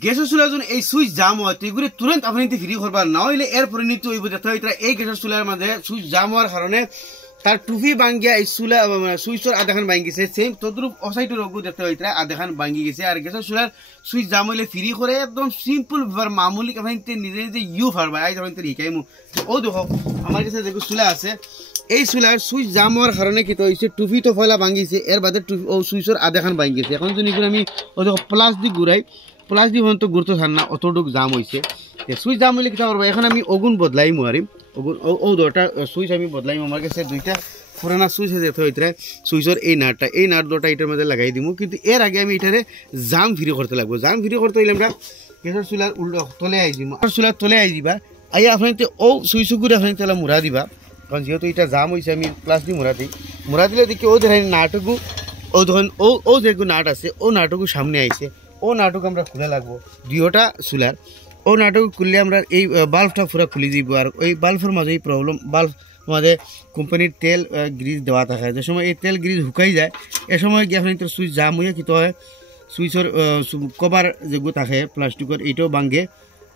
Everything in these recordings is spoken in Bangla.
গ্যাসের চুলা যখন এই সুইচ জাম হয় এগুলি তুরন্ত আপনি ফ্রি করবার না হইলে এর পরিণতি হইব দেখতে এই গ্যাসের চুলার মাঝে সুইচ জাম হওয়ার কারণে তার টুপি ভাঙ্গিয়া এই চুলা সুইচর আধাখান ভাঙ্গি গেছে সেম তদ্রুপ অসাইটের রোগ দেখতে হইতে আধাখান ভাঙ্গি গেছে আর গ্যাসের চুলার সুইচ জাম হইলে ফ্রি করে একদম সিম্পল ব্যাপার মামুলি আপনি নিজে নিজে ইউ ফারবা আজ আপনি শিখাইমু ও দেখো আমার কাছে যে চুলা আছে এই চুলার সুইচ জাম হওয়ার কারণে কি হয়েছে টুপি তো ফয়লা ভাঙ্গিছে এর বাদে ও সুইচর আধাখান ভাঙ্গি গেছে এখন যদি আমি ও দেখো প্লাস দি ঘুরাই প্লাস দি তো গুরুত্ব থান না অতটুক জাম হয়েছে সুইচ জাম হইলে কিতা করবো এখন আমি ওগুন বদলাইমু আর ও দুটা সুইচ আমি বদলাইমু আমার কাছে দুইটা পুরানা সুইচ আছে হইতে সুইচর এই নাট দুটা এটার মধ্যে লাগাই দিব কিন্তু এর আগে আমি এটারে জাম ফ্রি করতে লাগবো জাম ফ্রি করতে হইলে আমরা গ্যাসের চুলার উল্টো তলে আই দিব চুলার তলে আই দিবা আইয়া আপনি ও সুইচ গুড়ে আপনি তাহলে মুড়া দিবা কারণ যেহেতু এটা জাম হয়েছে আমি প্লাস দি মুড়া দিলে দেখি ও ধরেন নাটকু ও ধরেন ও যেগু নাট আছে ও নাটকু সামনে আইছে ও নাটক আমরা খুলে লাগবো দুইটা চুলার ও নাটক খুললে আমরা এই বাল্বটা পুরো খুলে দিব আর ওই বাল্বের মাঝে এই প্রবলেম বাল্ব মাঝে কোম্পানির তেল গ্রিজ দেওয়া থাকে যে সময় এই তেল গ্রিজ শুকাই যায় এ সময় গিয়ে আপনি সুইচ জাম হয়ে কি হয় সুইচর কভার যেগুলো থাকে প্লাস্টিকের এইটাও ভাঙে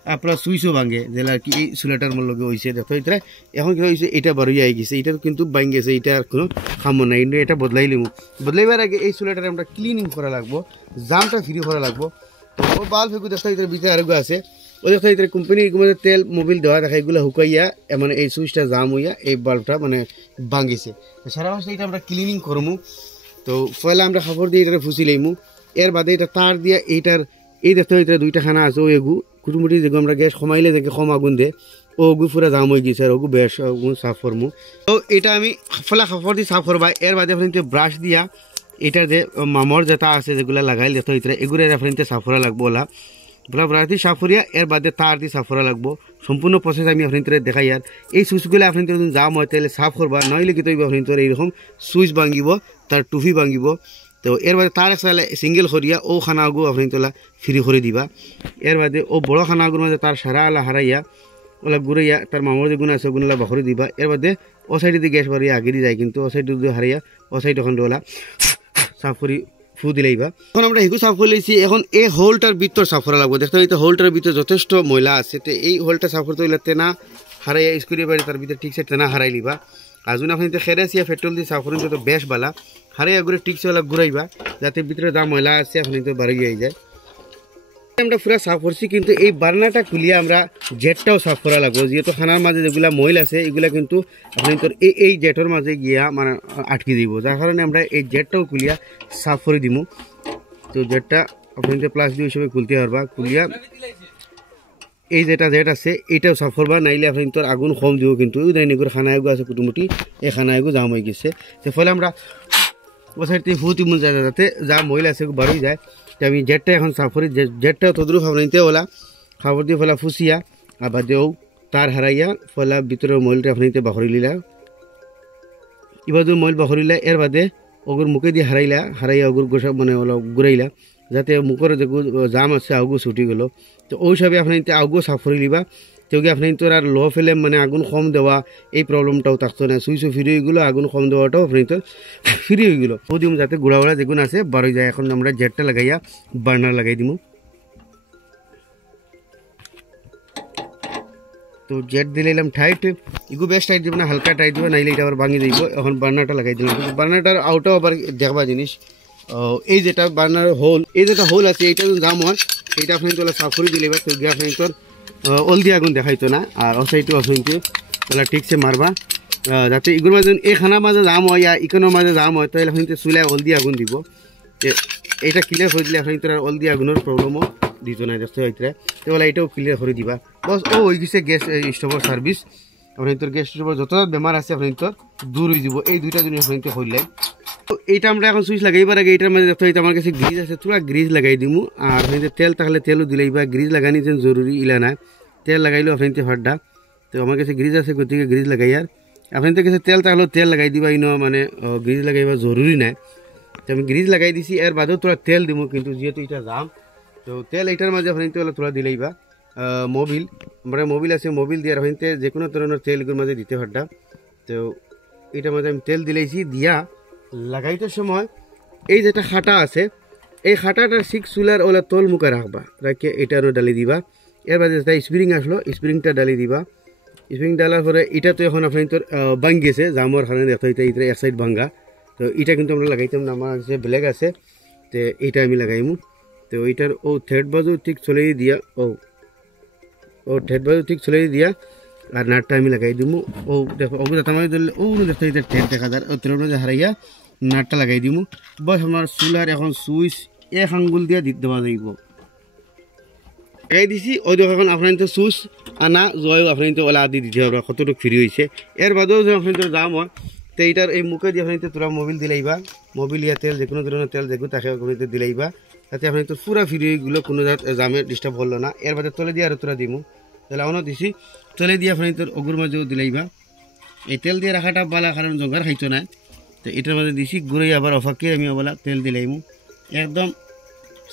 আপনার সুইচও ভাঙে যেটা কি এই চুলাটার লগে হয়েছে দেখো এটা এখন কি হয়েছে এটা বড়ই আই গেছে এটার কিন্তু ভাঙ গেছে এটা আর কোনো খামো নাই কিন্তু এটা বদলাইলিমু বদলাইবার আগে এই চুলাটার আমরা ক্লিনিং করা লাগবো জামটা ফ্রি করা লাগবো তো ও বাল্ব এগুলো দেখো এটার ভিতরে আরো আছে ও দেখো এটা কোম্পানি তেল মোবিল দেওয়া দেখা এগুলো শুকাইয়া মানে এই সুইচটা জাম হইয়া এই বাল্বটা মানে ভাঙিছে সারা মাসে এটা আমরা ক্লিনিং করবো তো পয়লা আমরা খবর দিয়ে এটা ফুসি লইমু এর বাদে এটা তার দিয়া এইটার এই দেখতে এটা দুইটা খানা আছে ও এগু কুটুমুটি যেগু আমরা গ্যাস কমাইলে দেখে কম আগুন দে ও ওগু পুরা জাম হয়ে গেছে আর ওগু বেশ আগুন সাফ করমু তো এটা আমি ফলা খবর দিয়ে সাফ করবা এর বাদে আপনি ব্রাশ দিয়া এটার যে মামর যেটা আছে যেগুলো লাগাইলে দেখতে হইতে এগুলো আপনি সাফ করা লাগবো ওলা বলা ব্রাশ দিয়ে সাফ করিয়া এর বাদে তার দিয়ে সাফ করা লাগবো সম্পূর্ণ প্রসেস আমি আপনি দেখাই আর এই সুইচগুলো আপনি জাম হয় তাহলে সাফ করবা নইলে কি তৈরি আপনি এইরকম সুইচ ভাঙিব তার টুপি ভাঙিব তো এর বাদে তার একটা সিঙ্গেল করিয়া ও খানাগু আপনি তোলা ফ্রি করে দিবা এর বাদে ও বড় খানাগুর মাঝে তার সারা আলা হারাইয়া ওলা ঘুরাইয়া তার মামর যে গুণ আছে ওগুলা বাখরে দিবা এর বাদে ও সাইডে দিয়ে গ্যাস বাড়িয়ে আগে দিয়ে যায় কিন্তু ও সাইডে দিয়ে হারাইয়া ও সাইড ওখান ওলা সাফ করি ফু দিলেইবা এখন আমরা এগু সাফ করে লইছি এখন এই হোলটার ভিতর সাফ করা লাগবে দেখতে হইতে হোলটার ভিতরে যথেষ্ট ময়লা আছে তো এই হোলটা সাফ করতে হইলে তেনা হারাইয়া স্কুলের বাড়ি তার ভিতরে ঠিকছে তেনা হারাই লিবা আর যদি আপনি খেরেছিয়া পেট্রোল দিয়ে সাফ করেন যত বেশ বালা হারাইয়া ঘুরে ঠিকছে ওলা ঘুরাইবা যাতে ভিতরে যা ময়লা আছে আপনি তো বাড়ি হয়ে যায় আমরা পুরো সাফ করছি কিন্তু এই বার্নাটা খুলিয়ে আমরা জেটটাও সাফ করা লাগবে যেহেতু খানার মাঝে যেগুলা ময়ল আছে এগুলা কিন্তু আপনি তোর এই জেটের মাঝে গিয়া মানে আটকে দিব যার কারণে আমরা এই জেটটাও খুলিয়া সাফ করে দিব তো জেটটা আপনি প্লাস দিয়ে হিসেবে খুলতে পারবা খুলিয়া এই যেটা জেট আছে এটাও সাফ করবা নাইলে আপনি তোর আগুন কম দিব কিন্তু ওই দাইনিগুর খানা এগু আছে কুটুমুটি এই খানা এগু জাম হয়ে গেছে তো ফলে আমরা ও সাইড থেকে ফুটি মূল যায় যাতে যা ময়লা আছে বাড়ি যায় তো আমি জেটটা এখন সাফ করি জেটটা তদ্রু খাবার নিতে ওলা খাবার দিয়ে ফলা ফুসিয়া আবার দেও তার হারাইয়া ফলা ভিতরের ময়লটা আপনি বাখরি লিলা এবার যদি ময়ল বাখরিলা এর বাদে ওগুর মুখে দিয়ে হারাইয়া ওগুর গোসা মানে ওলা ঘুরাইলা যাতে মুখের যে জাম আছে আগুন ছুটি গেল তো ওই হিসাবে আপনি আগুন সাফ করে লিবা তো আপনি তোর আর লো ফেলে মানে আগুন কম দেওয়া এই প্রবলেমটাও থাকতো না সুইচও ফ্রি হয়ে গেলো আগুন কম দেওয়াটাও আপনি তোর ফ্রি হয়ে গেলো ও দিম যাতে গুড়াগুড়া যেগুন আছে বার হয়ে যায় এখন আমরা জেটটা লাগাইয়া বার্নার লাগাই দিব তো জেট দিলাম টাইট এগু বেশ টাইট দিব না হালকা টাইট দিব নাইলে এটা আবার ভাঙি দিব এখন বার্নারটা লাগাই দিলাম বার্নারটার আউটাও আবার দেখবা জিনিস এই যেটা বার্নার হোল এই যেটা হোল আছে এইটা জাম হয় এইটা আপনি তোলা সাফ করে দিলে এবার তো আপনি তোর অলদি আগুন দেখাইতো না আর অসাইটো অসংখ্য তাহলে ঠিকছে মারবা যাতে এগুলোর মাঝে এই খানার মাঝে জাম হয় আর ইকোনোর মাঝে জাম হয় তাহলে আপনি চুলায় অলদি আগুন দিব এইটা ক্লিয়ার করে দিলে আপনি তোর অলদি আগুনের প্রবলেমও দিত না দেখতে হইতে তাহলে এটাও ক্লিয়ার করে দিবা বস ও হয়ে গেছে গ্যাস স্টোভের সার্ভিস আপনি তোর গ্যাস স্টোভের যত বেমার আছে আপনি তোর দূর হয়ে যাব এই দুইটা জিনিস আপনি হইলে তো এইটা আমরা এখন সুইচ লাগাইবার আগে এইটার মাঝে দেখতে হইতে আমার কাছে গ্রিজ আছে তোরা গ্রিজ লাগাই দিব আর আপনি তেল থাকলে তেলও দিলেইবা গ্রিজ লাগানি যেন জরুরি ইলা না তেল লাগাইলেও আপনি ফাড্ডা তো আমার কাছে গ্রিজ আছে গতিকে গ্রিজ লাগাই আর আপনাদের কাছে তেল থাকলেও তেল লাগাই দিবা ইনো মানে গ্রিজ লাগাইবা জরুরি নাই তো আমি গ্রিজ লাগাই দিছি এর বাদেও তোরা তেল দিব কিন্তু যেহেতু এটা দাম তো তেল এইটার মাঝে আপনি তোরা দিলেইবা মোবিল আমরা মোবিল আছে মোবিল দিয়ে আপনি যে কোনো ধরনের তেলগুলোর মাঝে দিতে ফাড্ডা তো এটার মাঝে আমি তেল দিলেইছি দিয়া লাগাইতে সময় এই যেটা খাটা আছে এই খাটাটা সিক্স চুলার ওলা তল মুখে রাখবা, রাখে এটারও ডালি দিবা। এর বাদে যেটা স্প্রিং আসলো স্প্রিংটা ডালি দিবা। স্প্রিং ডালার পরে এটা তো এখন আপনার তোর ভাঙ্গিয়েছে জামর কারণে দেখতে হইতে এটা এক সাইড ভাঙ্গা, তো এটা কিন্তু আমরা লাগাইতাম না, আমার যে ব্ল্যাক আছে তো এইটা আমি লাগাইমু। তো ওইটার ও থেড বাজু ঠিক চলে দিয়া, ও থেড বাজু ঠিক চলে দিয়া আর নাটটা আমি লাগাই দিমু। ও দেখো ও যাতে আমার ধরলে ও দেখতে হইতে থেড দেখা যায়, ও থেড বাজু হারাইয়া নাটটা লাগাই দিমু। বস আমার চুলার এখন সুইচ এক আঙ্গুল দিয়া দেওয়া যাইব। লাগাই দিছি ওই দেখো এখন আপনার তো সুইচ আনা জয় আপনার তো ওলা আদি দিতে হবে কতটুকু ফ্রি হয়েছে। এর বাদেও যে আপনার তো দাম হয় তো এইটার এই মুখে দিয়ে আপনার তোরা মোবিল দিলাইবা, মোবিল ইয়া তেল যে কোনো ধরনের তেল যেগুলো তাকে ওখানে দিলাইবা, তাতে আপনার তো পুরা ফ্রি হয়েগুলো কোনো জামে ডিস্টার্ব হলো না। এর বাদে তলে দিয়ে আর তোরা দিমু, তাহলে অনও দিছি তলে দিয়ে আপনার তোর অগুর মাঝেও দিলাইবা। এই তেল দিয়ে রাখাটা বালা কারণ জঙ্গার খাইতো না, তো এটার মধ্যে দিছি ঘুরাই আবার অফাকে আমি বলা তেল দিলাইমু। একদম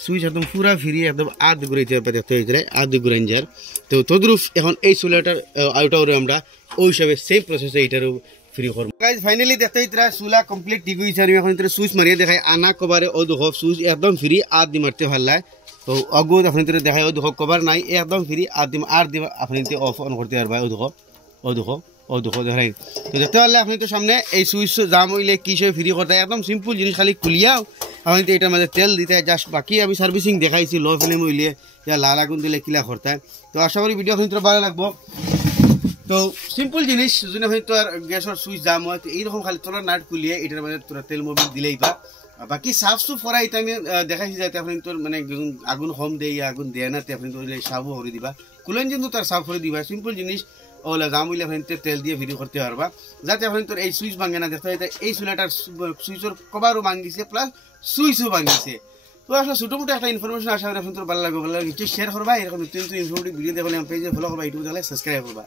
সুইচ একদম পুরা ফ্রি, একদম আধ ঘুরাইতে পারে আধ ঘুরাইন যার। তো তদ্রুপ এখন এই চুলাটার আউটারে আমরা ওই হিসাবে সেম প্রসেসে এইটারও ফ্রি করবো। গাইজ ফাইনালি দেখতে ইতরা চুলা কমপ্লিট ঠিক হয়েছে। আমি এখন ইতরা সুইচ মারিয়ে দেখাই আনা কবারে ও দুঃখ সুইচ একদম ফ্রি আধ দি মারতে ভাল লাগে। তো অগত আপনি দেখায় ও দুঃখ কবার নাই একদম ফ্রি আধ দিম আর দিব আপনি অফ অন করতে পারবা। ও দুঃখ দেখাই তো দেখতে পারলে আপনি তো সামনে এই সুইচ জাম হইলে কি সে ফ্রি করতে একদম সিম্পল জিনিস, খালি খুলিয়াও আপনি তো এটার মধ্যে তেল দিতে জাস্ট। বাকি আমি সার্ভিসিং দেখাইছি লো ফ্লেম হইলে লাল আগুন দিলে কিলা করতে। তো আশা করি ভিডিও কিন্তু ভালো লাগবো। তো সিম্পল জিনিস যদি আপনি তো আর গ্যাসের সুইচ জাম হয় তো এইরকম খালি তোরা নাট খুলিয়ে এটার মধ্যে তোরা তেল মোবিল দিলেই পা। বাকি সাফ সুফ করা এটা আমি দেখাইছি যাতে আপনি তোর মানে আগুন কম দেয় আগুন দেয় না, আপনি তো সাফও করে দিবা, কুলেন কিন্তু তার সাফ করে দিবা। সিম্পল জিনিস ওলা জাম হইলে আপনি তেল দিয়ে ভিডিও করতে পারবা, যাতে আপনি তোর এই সুইচ ভাঙে না। দেখতে হয় এই চুলাটার সুইচের কভারও ভাঙিছে প্লাস সুইচও ভাঙিছে। তো আসলে ছোটো মোটো একটা ইনফরমেশন আসা করি আপনার ভালো লাগবে, ভালো লাগে শেয়ার করবা। এরকম নতুন ইনফরমেটিভ ভিডিও দেখলে পেজে ফলো করবা, ইউটিউব দেখলে সাবস্ক্রাইব করবা।